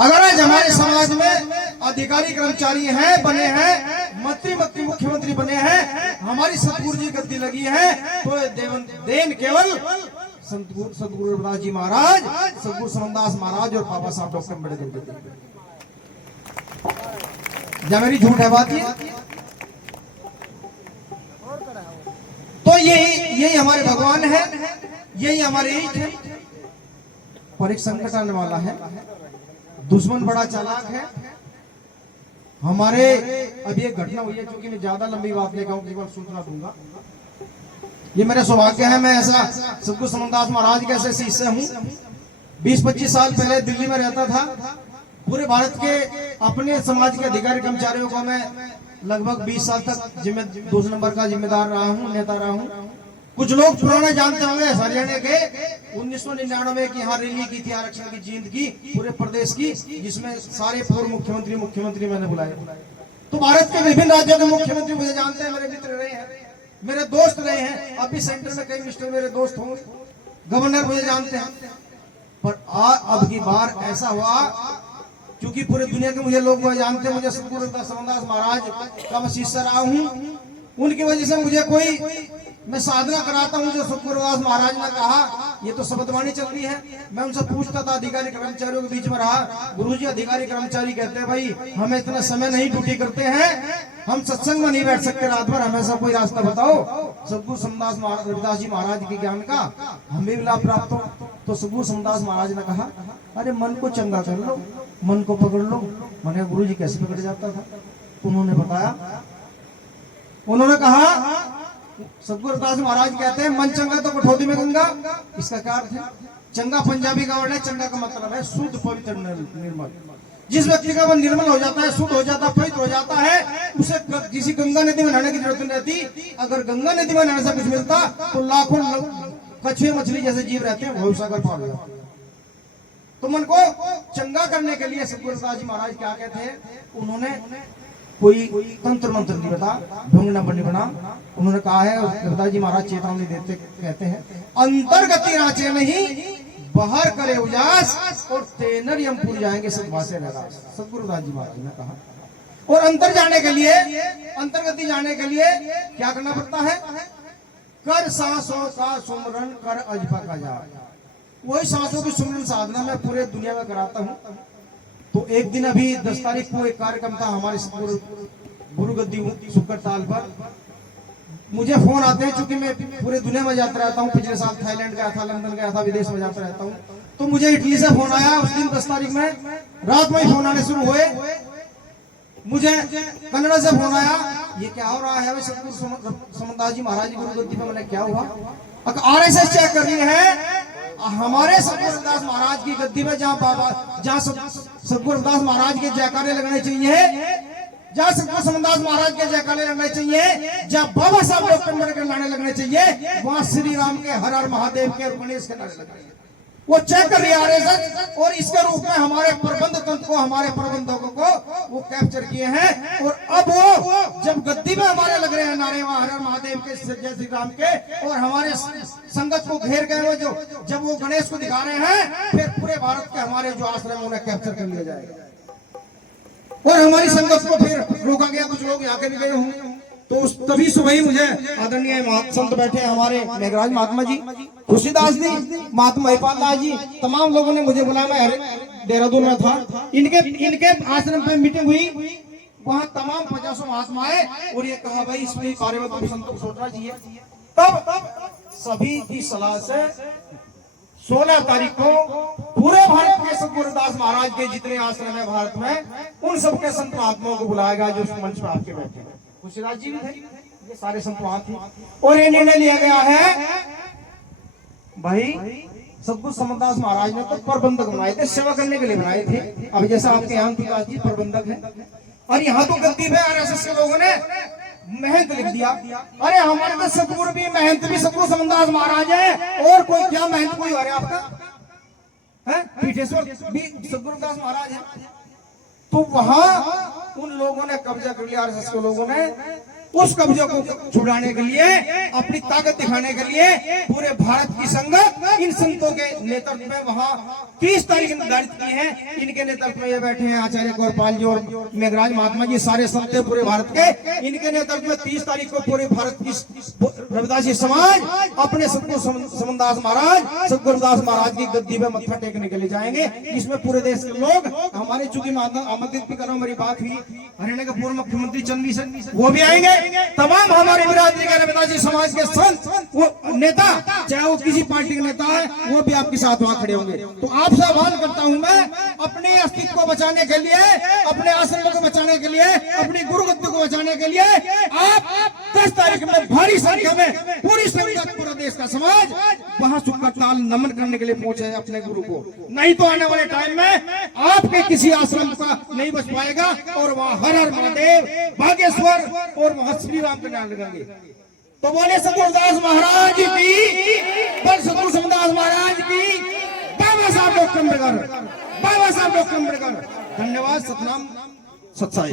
अगर आज हमारे समाज में अधिकारी कर्मचारी हैं, बने हैं, मंत्री मुख्यमंत्री बने हैं, हमारी सतगुरु जी गद्दी लगी है, तो देन केवल सतगुरु रविदास जी महाराज, सतगुरु समनदास महाराज और बाबा साहब डॉक्टर अम्बेडकर। जब मेरी झूठ है बात ये, तो यही हमारे भगवान है, यही हमारे ईट है। पर एक संकट आने वाला है, दुश्मन बड़ा चालाक है। हमारे अभी एक घटना हुई है, क्योंकि मैं ज्यादा लंबी बात नहीं कहूँ, केवल सूचना दूंगा। ये मेरा सौभाग्य है, मैं ऐसा सतगुरु समनदास महाराज के ऐसे शिष्य हूँ। 20-25 साल पहले दिल्ली में रहता था। पूरे भारत के अपने समाज के अधिकारी कर्मचारियों को मैं लगभग 20 साल तक दूसरे नंबर का जिम्मेदार रहा हूँ, नेता रहा हूँ। कुछ लोग पुराने जानते होंगे, हरियाणा के 1999 की यहाँ रैली की थी आरक्षण की जीत की पूरे प्रदेश की, जिसमें सारे पूर्व मुख्यमंत्री मैंने बुलाए। तो भारत के विभिन्न राज्यों के मुख्यमंत्री मुझे जानते हैं, मेरे मित्र रहे हैं, मेरे दोस्त रहे हैं। अभी सेंटर में कई मिनिस्टर मेरे दोस्त होंगे, गवर्नर मुझे जानते हैं। पर अब की बार ऐसा हुआ, क्योंकि पूरी दुनिया के मुझे लोग जानते हैं, मुझे सतगुरु समनदास महाराज का मैं शिष्य रहा हूँ। उनकी वजह से मुझे कोई मैं साधना कराता हूँ, जो सतगुरु रविदास महाराज ने कहा, ये तो शब्दवाणी चल रही है। मैं उनसे पूछता था, अधिकारी कर्मचारियों के बीच में रहा, गुरुजी अधिकारी कर्मचारी कहते हैं भाई हमें इतना समय नहीं ड्यूटी करते हैं, हम सत्संग में नहीं बैठ सकते रात भर, हमेशा कोई रास्ता बताओ सतगुरु समनदास रविदास जी महाराज के ज्ञान का हमें भी लाभ प्राप्त हो। तो सतगुरु समनदास महाराज ने कहा, अरे मन को चंगा कर लो, मन को पकड़ लो। मैंने गुरुजी कैसे पकड़ जाता था? उन्होंने बताया, उन्होंने कहा सतगुरु रविदास महाराज कहते हैं मन चंगा तो कठौती में गंगा। इसका क्या अर्थ है? चंगा पंजाबी का वर्ड है, चंगा का मतलब है शुद्ध, पवित्र, निर्मल। जिस व्यक्ति का मन निर्मल हो जाता है, शुद्ध हो जाता है, पवित्र हो जाता है, उसे किसी गंगा नदी में नहाने की जरूरत नहीं रहती। अगर गंगा नदी में नहाने से कुछ मिलता तो लाखों कछुए मछली जैसे जीव रहते हैं वो सागर पार हो जाते। तो मन को चंगा करने के लिए सतगुरु रविदास जी महाराज क्या कहते हैं? उन्होंने कोई तंत्र मंत्र नहीं बता, ढोंग नंबर नहीं बना। उन्होंने कहा है, रविदास जी महाराज चेतावनी देते कहते हैं, अंतर्गति रांचे नहीं बाहर करे उजास और तेनर यम पूर जाएंगे सदवासे रविदास। सतगुरु रविदास जी महाराज ने कहा। और अंतर जाने के लिए, अंतर्गति जाने के लिए क्या करना पड़ता है? कर सांसों का सुमरन कर अजबा का जा। वही सांसों की सुमरन साधना मैं पूरे दुनिया में कराता हूँ। तो एक दिन अभी 10 तारीख को एक कार्यक्रम था हमारे गुरु गद्दी शुक्र ताल पर। मुझे फोन आते हैं, क्योंकि मैं पूरे दुनिया में जाता रहता हूँ। पिछले साल थाईलैंड गया था, लंदन गया था, विदेश में जाता रहता हूँ। तो मुझे इटली से फोन आया उस दिन 10 तारीख में, रात में ही फोन आने शुरू हुए। मुझे कन्नड़ा से फोन आया, ये क्या हो रहा है सतगुरु समनदास जी महाराज गुरु गद्दी पे? मैंने क्या हुआ? RSS चेक कर रही है हमारे सतगुरु रविदास महाराज की गद्दी में, जहाँ सतगुरु रविदास महाराज के जयकारे लगने चाहिए, जहाँ सतगुरु समनदास महाराज के जयकारे लगने चाहिए, जहाँ बाबा साहब डॉक्टर अम्बेडकर नारे लगने चाहिए, वहाँ श्री राम के, हर हर महादेव के, गणेश के नारे लगने चाहिए। वो चेक कर रही है। और इसके रूप में हमारे प्रबंध तंत्र को, हमारे प्रबंधकों को वो कैप्चर किए हैं। और अब वो जब गद्दी में हमारे लग रहे हैं नारे, वहाँ हर हर महादेव के, जय श्री राम के, और हमारे संगत को घेर गए वो जब वो गणेश को दिखा रहे हैं, फिर पूरे भारत के हमारे जो आश्रम उन्हें कैप्चर कर लिया जाएगा और हमारी संगत को फिर रोका गया। कुछ लोग यहाँ के भी गए होंगे। तो तभी सुबह ही मुझे आदरणीय संत बैठे हमारे मेघराज महात्मा जी, खुशीदास जी, महात्मा महिपाल दास जी, तमाम लोगों ने मुझे बुलाया। मैं देहरादून में था, इनके आश्रम पे मीटिंग हुई। वहाँ तमाम 50 महात्मा आए और ये कहा भाई इसमें कार्य में संतों को सोचना चाहिए। तब सभी की सलाह से 16 तारीख को पूरे भारत के सतगुरु रविदास महाराज के जितने आश्रम है भारत में, उन सबके संत महात्माओं को बुलाया गया जो मंच पर आके बैठे हैं। खुशीदास जी भी थे, ये सारे संत वहां थे। और ये निर्णय लिया गया है भाई सतगुरु समनदास महाराज ने तो प्रबंधक बनाए थे, सेवा करने के लिए बनाए थे। अब जैसा आपके यहाँ प्रकाश जी प्रबंधक है, और यहाँ तो गद्दी पे RSS के लोगों ने महंत लिख दिया। अरे हमारे तो सतगुरु भी महंत भी सतगुरु समनदास महाराज है, और कोई क्या महंत कोई हो रहा है आपका है? पीठेश्वर भी सतगुरु रविदास महाराज है। तो वहां उन लोगों ने कब्जा कर लिया, RSS के लोगों ने। उस कब्जे को छुड़ाने के लिए, अपनी ताकत दिखाने के लिए पूरे भारत की संगत इन संतों के नेतृत्व में वहां 30 तारीख निर्धारित की है। इनके नेतृत्व में ये बैठे हैं आचार्य गौरपाल जी और मेघराज महात्मा जी, सारे संत हैं पूरे भारत के। इनके नेतृत्व में 30 तारीख को पूरे भारत की रविदासी समाज अपने सतगुरु समनदास महाराज, सतगुरु रविदास महाराज की गद्दी पे मत्था टेकने के लिए जाएंगे, जिसमें पूरे देश के लोग, हमारे चूंकि आमंत्रित भी करो, मेरी बात हुई हरियाणा के पूर्व मुख्यमंत्री चंदी सर वो भी आएंगे, तमाम हमारे बिरादरी के रविदासी समाज के संत, वो नेता, चाहे वो किसी पार्टी के नेता है, वो भी आपके साथ वहां खड़े होंगे। तो आपसे आह्वान करता हूं मैं, अपने अस्तित्व को बचाने के लिए, अपने आश्रम को बचाने के लिए, अपनी गुरु गद्दी को बचाने के लिए आप 10 तारीख में भारी संख्या में पूरी संगत, पूरा देश का समाज वहां सुखकर ताल नमन करने के लिए पहुंचे अपने गुरु को। नहीं तो आने वाले टाइम में आपके किसी आश्रम का नहीं बच पाएगा और वहां हर हर महादेव, बागेश्वर और वहां श्री राम के नाम लगेंगे। तो बोले सतगुरुदास महाराज की, पर सतगुरु समदास महाराज की, बाबा साहब डॉक्टर अम्बेडकर, बाबा साहब डॉक्टर अम्बेडकर। धन्यवाद। सतनाम सत्साई।